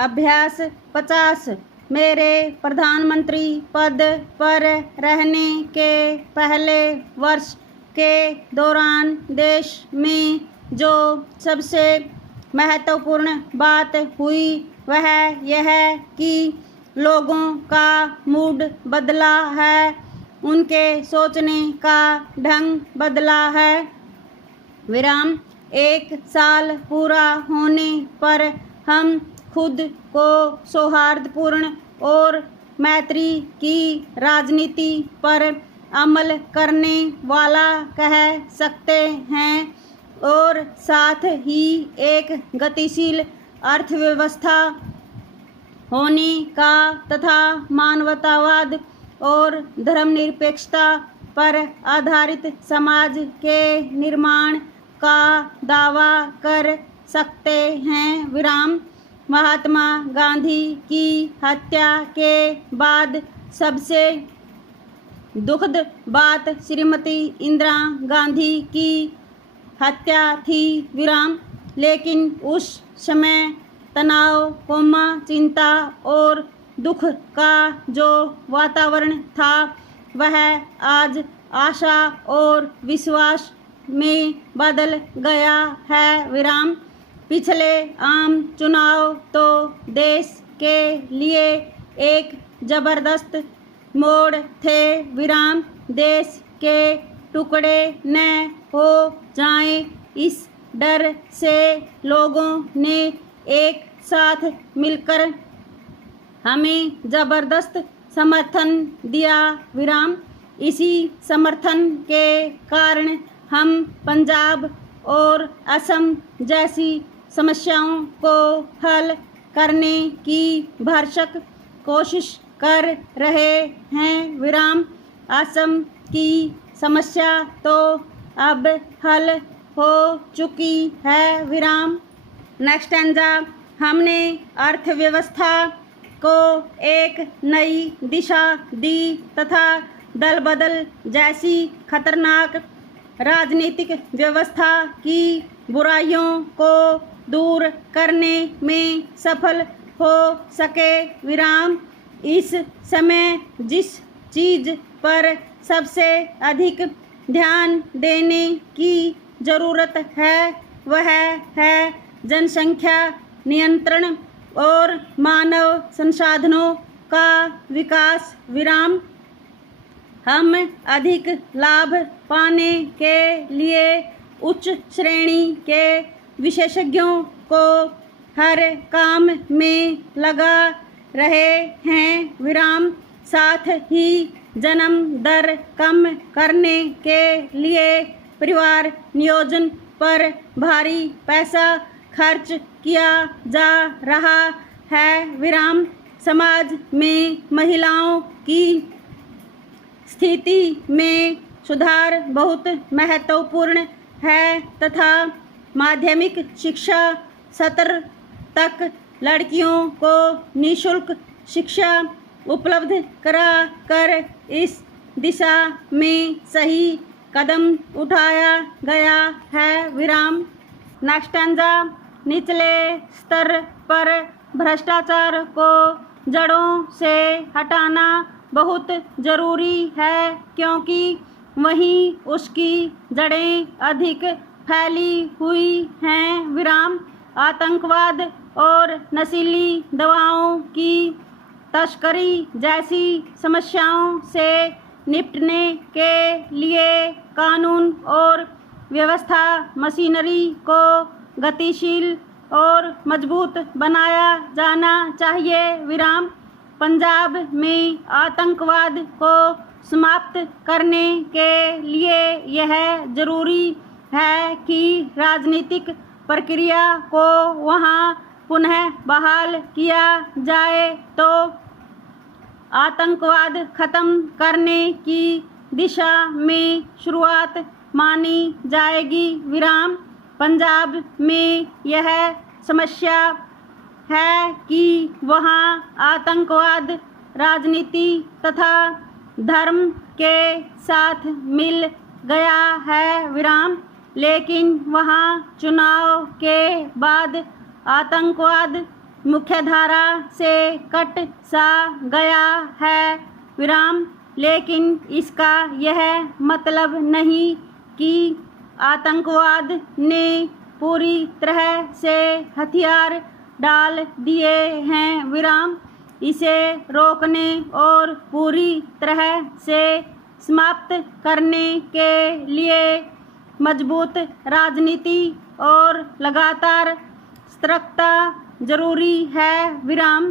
अभ्यास 50। मेरे प्रधानमंत्री पद पर रहने के पहले वर्ष के दौरान देश में जो सबसे महत्वपूर्ण बात हुई वह यह कि लोगों का मूड बदला है, उनके सोचने का ढंग बदला है। विराम। 1 साल पूरा होने पर हम खुद को सौहार्दपूर्ण और मैत्री की राजनीति पर अमल करने वाला कह सकते हैं और साथ ही एक गतिशील अर्थव्यवस्था होने का तथा मानवतावाद और धर्मनिरपेक्षता पर आधारित समाज के निर्माण का दावा कर सकते हैं। विराम। महात्मा गांधी की हत्या के बाद सबसे दुखद बात श्रीमती इंदिरा गांधी की हत्या थी। विराम। लेकिन उस समय तनाव, चिंता और दुख का जो वातावरण था वह आज आशा और विश्वास में बदल गया है। विराम। पिछले आम चुनाव तो देश के लिए एक जबरदस्त मोड़ थे। विराम। देश के टुकड़े न हो जाएं इस डर से लोगों ने एक साथ मिलकर हमें जबरदस्त समर्थन दिया। विराम। इसी समर्थन के कारण हम पंजाब और असम जैसी समस्याओं को हल करने की भरसक कोशिश कर रहे हैं। विराम। असम की समस्या तो अब हल हो चुकी है। विराम। Next stanza. हमने अर्थव्यवस्था को एक नई दिशा दी तथा दल बदल जैसी खतरनाक राजनीतिक व्यवस्था की बुराइयों को दूर करने में सफल हो सके। विराम। इस समय जिस चीज़ पर सबसे अधिक ध्यान देने की ज़रूरत है वह है जनसंख्या नियंत्रण और मानव संसाधनों का विकास। विराम। हम अधिक लाभ पाने के लिए उच्च श्रेणी के विशेषज्ञों को हर काम में लगा रहे हैं। विराम। साथ ही जन्म दर कम करने के लिए परिवार नियोजन पर भारी पैसा खर्च किया जा रहा है। विराम। समाज में महिलाओं की स्थिति में सुधार बहुत महत्वपूर्ण है तथा माध्यमिक शिक्षा सत्र तक लड़कियों को निःशुल्क शिक्षा उपलब्ध करा कर इस दिशा में सही कदम उठाया गया है। विराम। Next stanza. निचले स्तर पर भ्रष्टाचार को जड़ों से हटाना बहुत ज़रूरी है क्योंकि वहीं उसकी जड़ें अधिक फैली हुई हैं। विराम। आतंकवाद और नशीली दवाओं की तस्करी जैसी समस्याओं से निपटने के लिए कानून और व्यवस्था मशीनरी को गतिशील और मजबूत बनाया जाना चाहिए। विराम। पंजाब में आतंकवाद को समाप्त करने के लिए यह ज़रूरी है कि राजनीतिक प्रक्रिया को वहां पुनः बहाल किया जाए तो आतंकवाद खत्म करने की दिशा में शुरुआत मानी जाएगी। विराम। पंजाब में यह समस्या है कि वहाँ आतंकवाद राजनीति तथा धर्म के साथ मिल गया है। विराम। लेकिन वहाँ चुनाव के बाद आतंकवाद मुख्यधारा से कट सा गया है विराम, लेकिन इसका यह मतलब नहीं कि आतंकवाद ने पूरी तरह से हथियार डाल दिए हैं विराम। इसे रोकने और पूरी तरह से समाप्त करने के लिए मजबूत राजनीति और लगातार सतर्कता जरूरी है विराम।